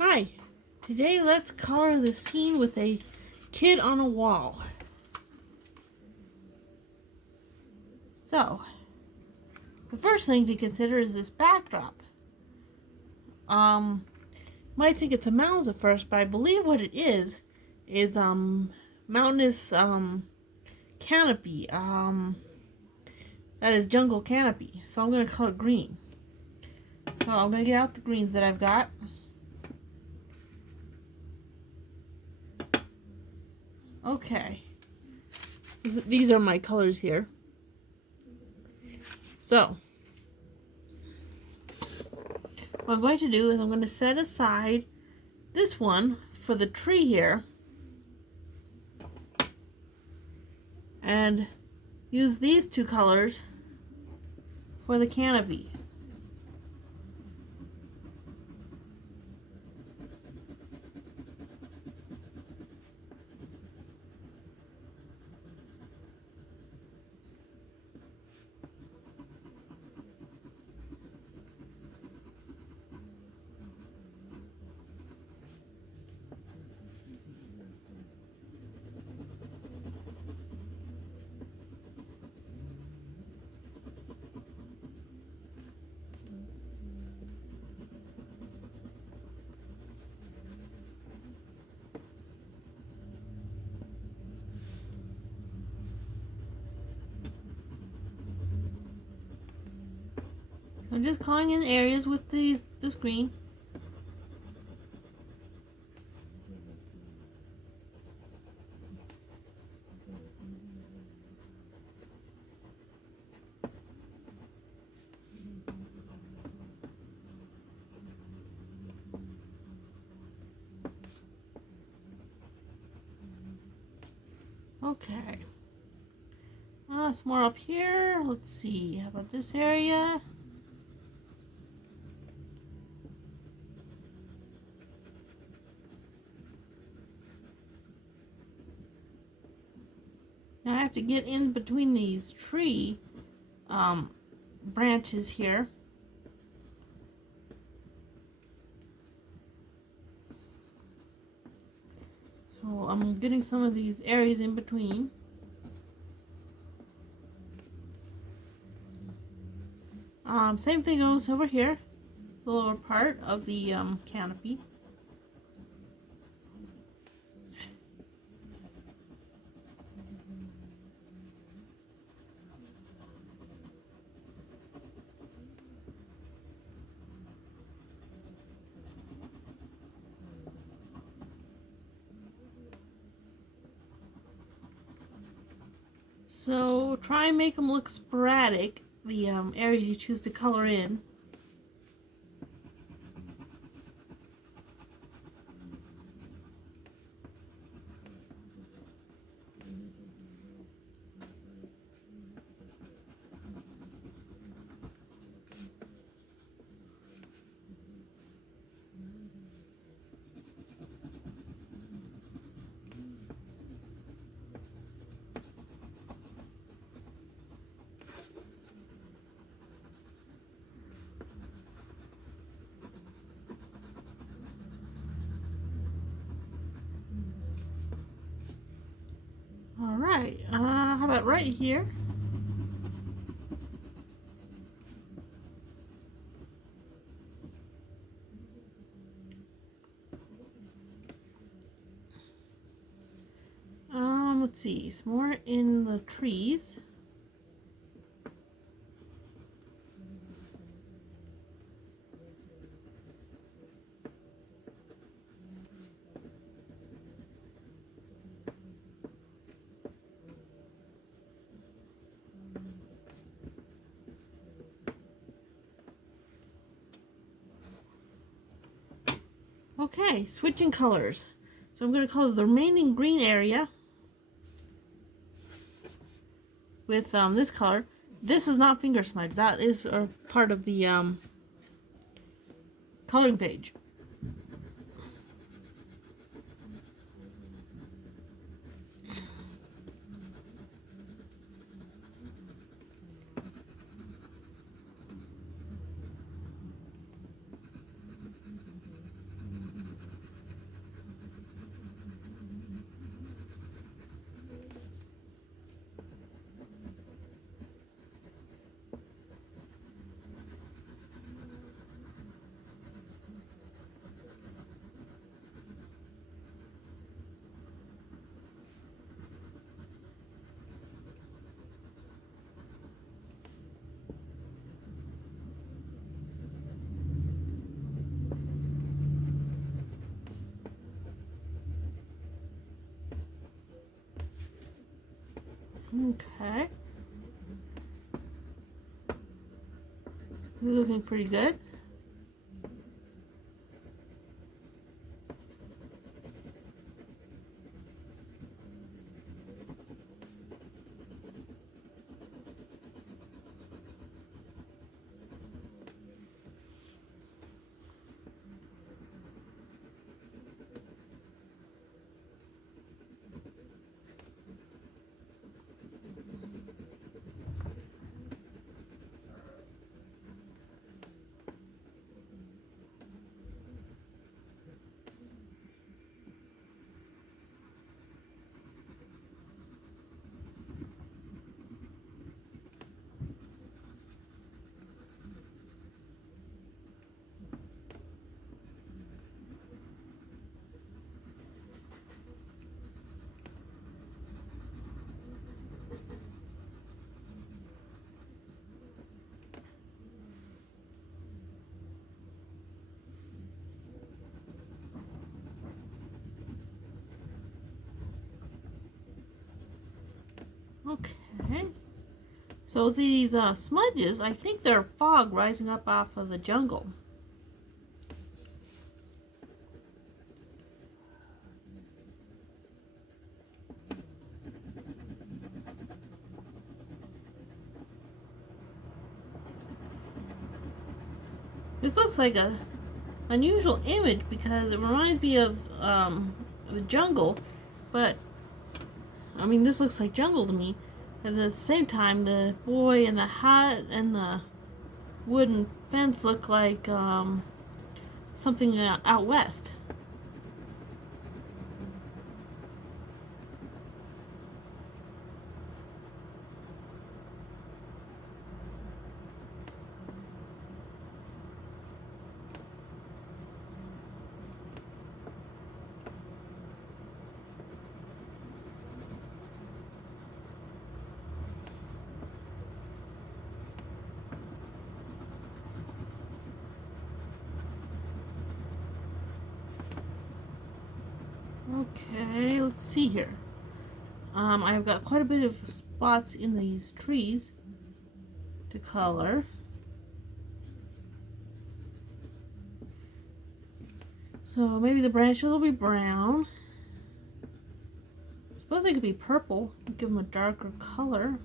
Hi, today let's color the scene with a kid on a wall. So, the first thing to consider is this backdrop. Might think it's a mountains at first, but I believe what it is mountainous canopy. That is jungle canopy. So I'm gonna color green. So I'm gonna get out the greens that I've got. Okay. These are my colors here. So, what I'm going to do is I'm going to set aside this one for the tree here and use these two colors for the canopy. I'm just coloring in areas with this green. Okay. Some more up here. Let's see. How about this area? Now I have to get in between these tree branches here. So I'm getting some of these areas in between. Same thing goes over here, the lower part of the canopy. So try and make them look sporadic, the areas you choose to color in. Alright, how about right here? Let's see, some more in the trees. Okay, switching colors. So I'm going to color the remaining green area with this color. This is not finger smudge. That is part of the coloring page. Okay. Looking pretty good. Okay. So these smudges, I think they're fog rising up off of the jungle. This looks like a unusual image because it reminds me of the jungle, but I mean this looks like jungle to me. And at the same time, the boy in the hat and the wooden fence look like something out west. Okay, let's see here. I've got quite a bit of spots in these trees to color. So maybe the branches will be brown. I suppose they could be purple. Give them a darker color.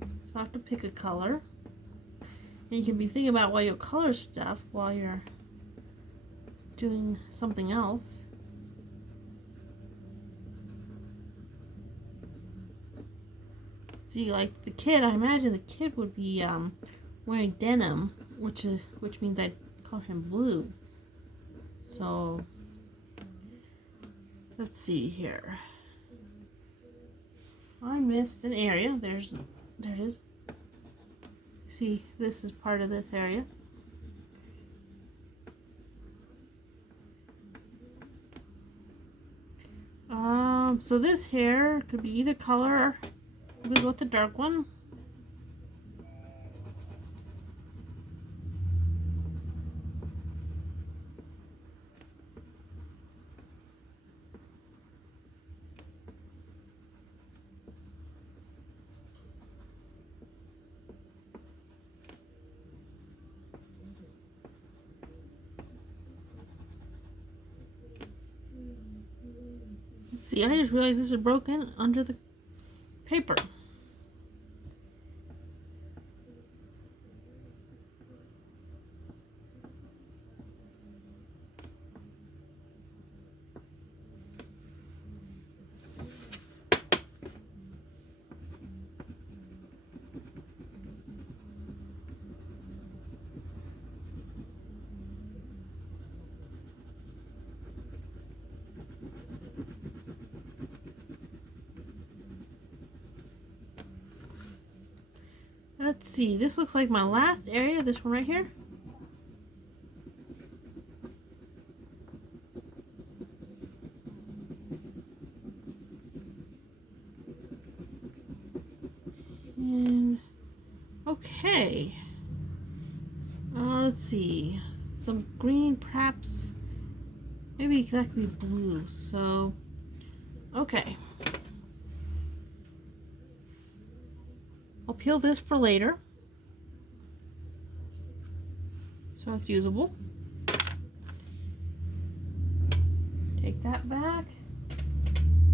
So I have to pick a color. And you can be thinking about why you'll color stuff while you're doing something else. See, like the kid, I imagine the kid would be wearing denim, which means I'd color him blue. So let's see here. I missed an area. There it is. See, this is part of this area. So this hair could be either color. We'll go with the dark one. See, I just realized this is broken under the paper. Let's see, this looks like my last area, this one right here. And, okay. Let's see, some green, perhaps, maybe that could be blue, so, okay. I'll peel this for later, so it's usable. Take that back.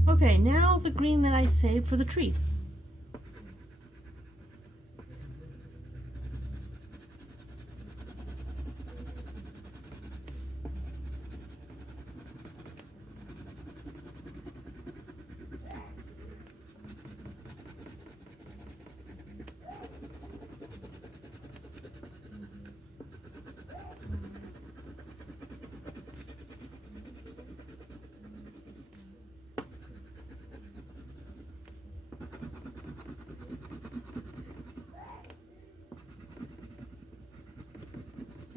Okay, now the green that I saved for the tree.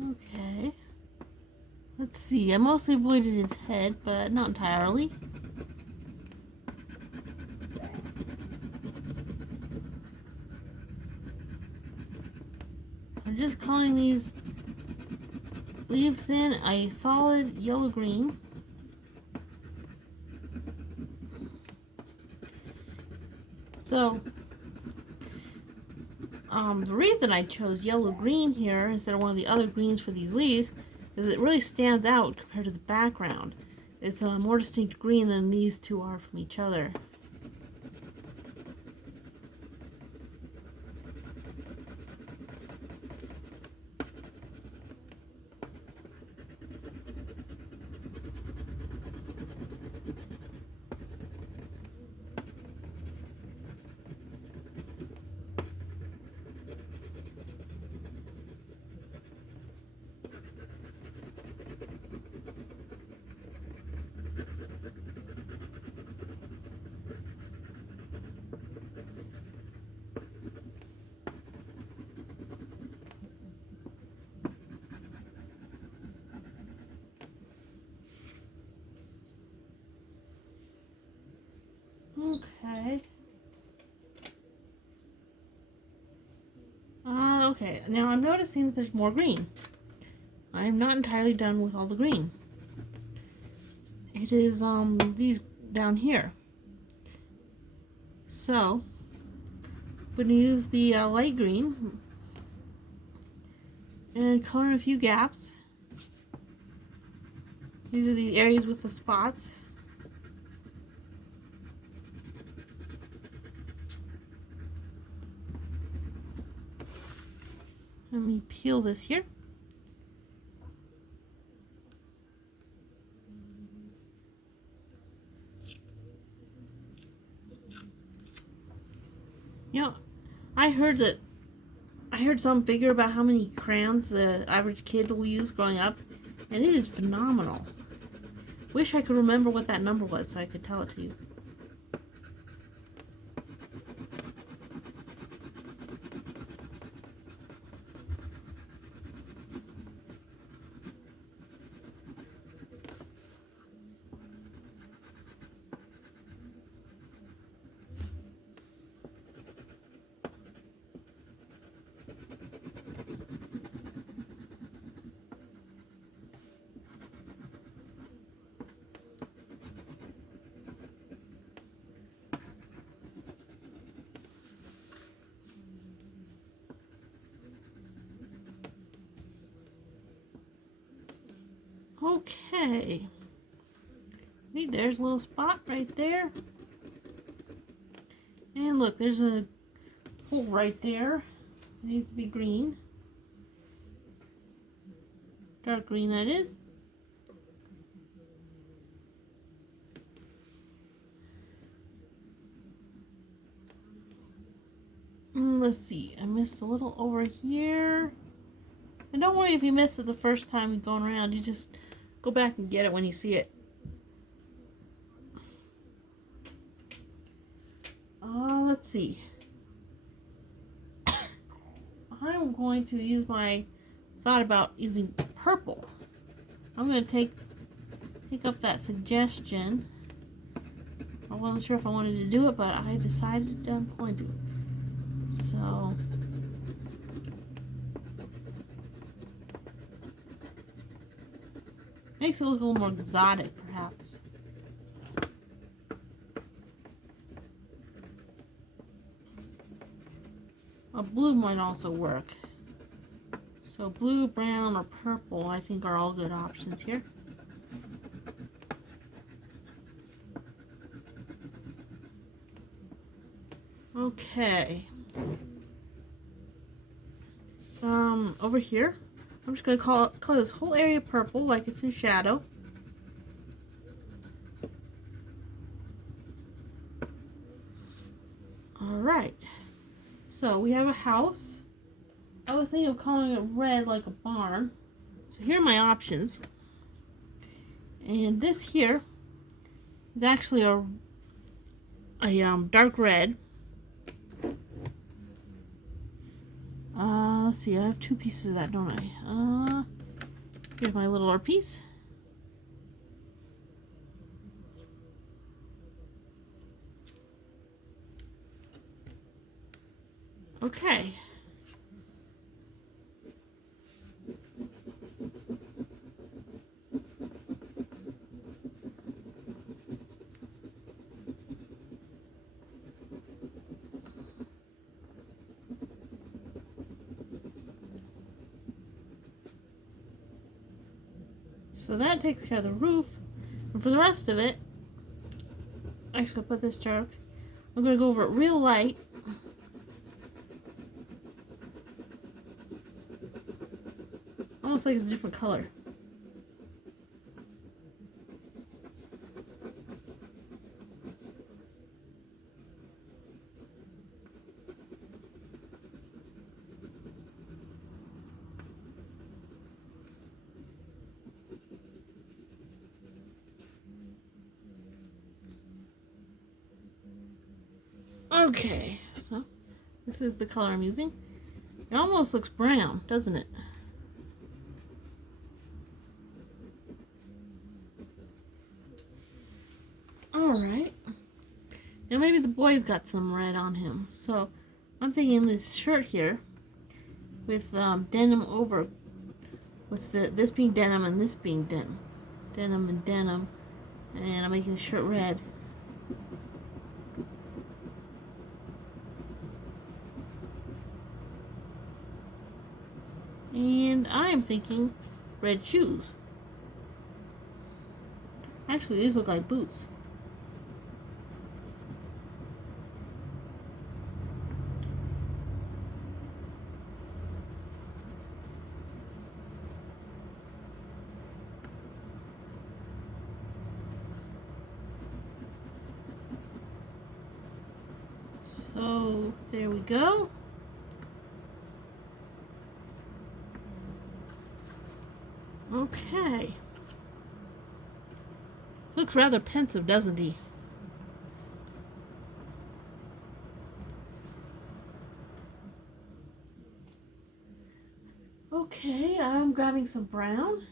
Okay. Let's see. I mostly avoided his head, but not entirely. So I'm just calling these leaves in a solid yellow-green. So, the reason I chose yellow-green here instead of one of the other greens for these leaves is it really stands out compared to the background. It's a more distinct green than these two are from each other. Okay. Okay, now I'm noticing that there's more green. I'm not entirely done with all the green. It is, these down here. So, I'm going to use the light green and color in a few gaps. These are the areas with the spots. Let me peel this here. You know, I heard some figure about how many crayons the average kid will use growing up, and it is phenomenal. Wish I could remember what that number was so I could tell it to you. Okay. See, there's a little spot right there. And look, there's a hole right there. It needs to be green. Dark green, that is. Let's see. I missed a little over here. And don't worry if you miss it the first time you're going around. You just go back and get it when you see it. Let's see. I'm going to use my thought about using purple. I'm going to take up that suggestion. I wasn't sure if I wanted to do it, but I decided I'm going to. So makes it look a little more exotic, perhaps. A blue might also work. So blue, brown, or purple I think are all good options here. Okay. Over here, I'm just gonna color this whole area purple like it's in shadow. Alright. So we have a house. I was thinking of calling it red like a barn. So here are my options. And this here is actually a dark red. Let's see, I have 2 pieces of that, don't I? Here's my littler piece. Okay. So that takes care of the roof. And for the rest of it, actually I'll put this dark. I'm going to go over it real light. Almost like it's a different color. Okay, so this is the color I'm using. It almost looks brown, doesn't it? Alright. Now maybe the boy's got some red on him. So I'm thinking this shirt here with denim over, with this being denim and this being denim. Denim and denim. And I'm making the shirt red. And I'm thinking red shoes. Actually, these look like boots. So there we go. Okay. Looks rather pensive, doesn't he? Okay, I'm grabbing some brown.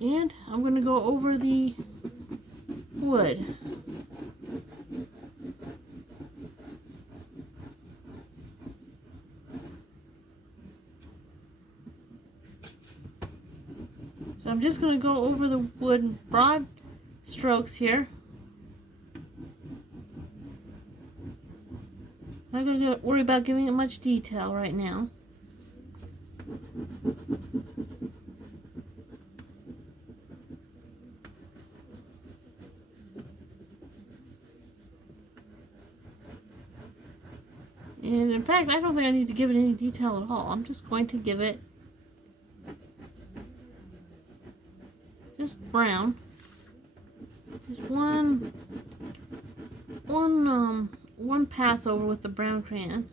And I'm going to go over the wood. So I'm just going to go over the wood in broad strokes here. I'm not going to worry about giving it much detail right now. And in fact, I don't think I need to give it any detail at all. I'm just going to give it just brown. Just one pass over with the brown crayon.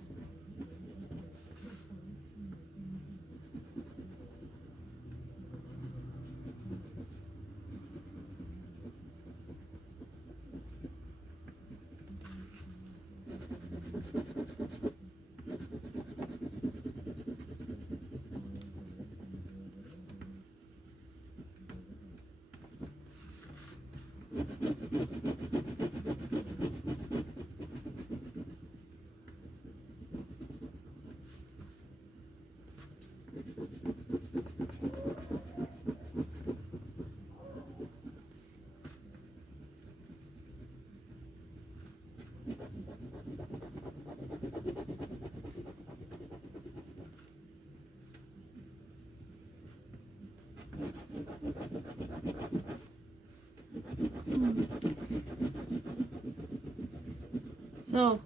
So,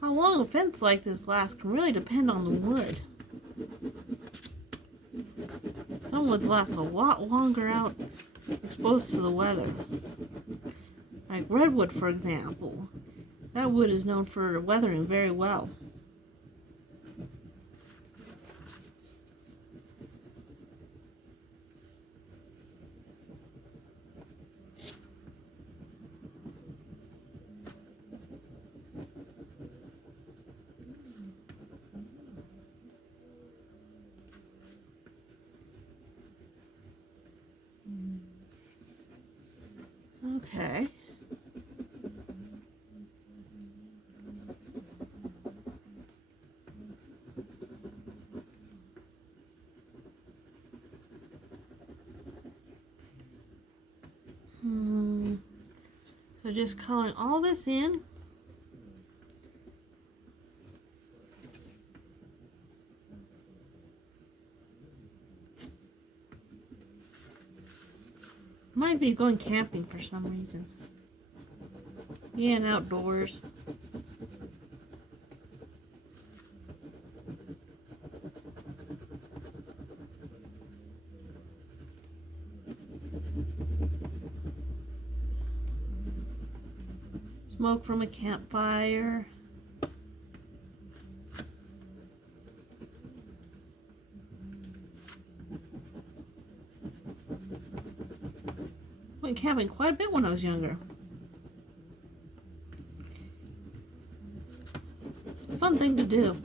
how long a fence like this lasts can really depend on the wood. Some wood lasts a lot longer out exposed to the weather. Like redwood, for example. That wood is known for weathering very well. Okay. So just coloring all this in. Might be going camping for some reason. Yeah, and outdoors. Smoke from a campfire. Went camping quite a bit when I was younger. It's a fun thing to do.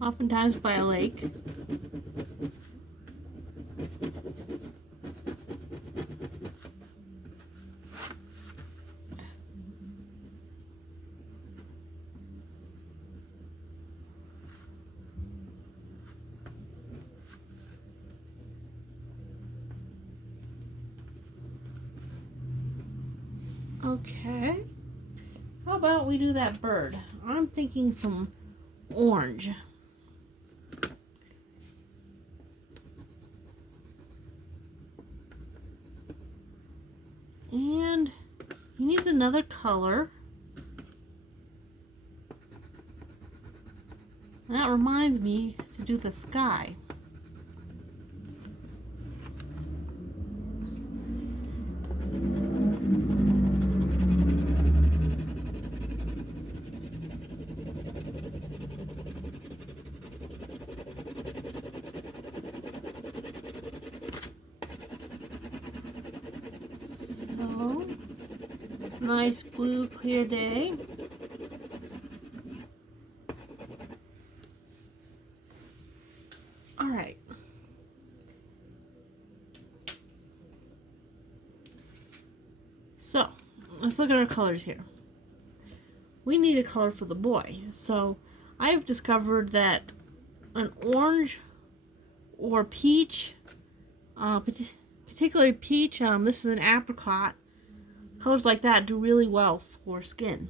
Oftentimes by a lake. Okay. How about we do that bird? I'm thinking some orange. And he needs another color. And that reminds me to do the sky. So, nice blue clear day. All right. So, let's look at our colors here. We need a color for the boy. So, I have discovered that an orange or peach, particularly peach, this is an apricot, colors like that do really well for skin.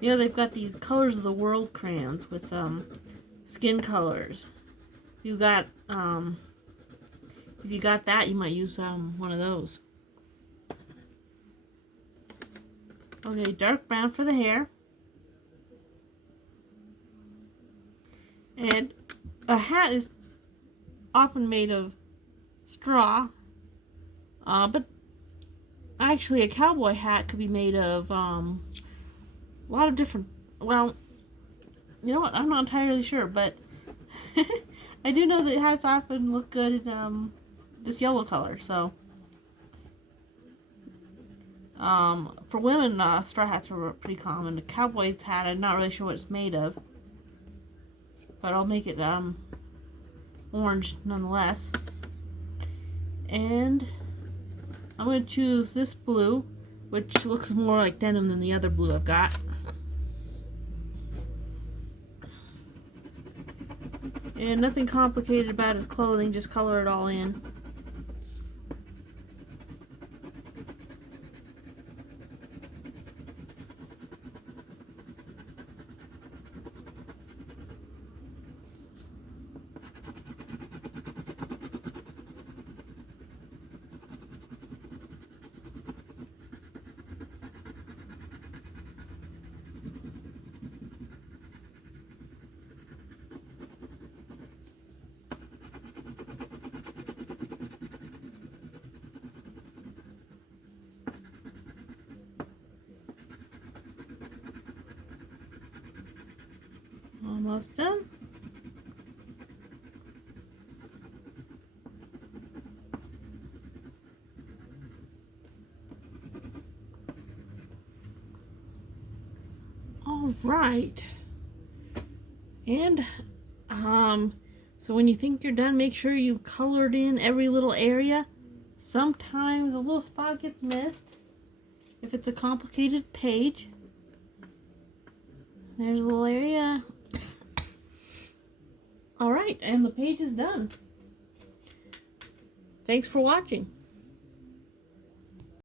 Yeah, they've got these colors of the world crayons with skin colors. If you got that, you might use one of those. Okay, dark brown for the hair. And a hat is often made of straw, but actually a cowboy hat could be made of a lot of different, well, you know what, I'm not entirely sure, but I do know that hats often look good in this yellow color, so for women, straw hats are pretty common. A cowboy's hat, I'm not really sure what it's made of, but I'll make it orange nonetheless. And I'm going to choose this blue, which looks more like denim than the other blue I've got. And nothing complicated about his clothing, just color it all in. almost done. All right. And so when you think you're done, make sure you colored in every little area. Sometimes a little spot gets missed if it's a complicated page. There's a little area. All right, and the page is done. Thanks for watching.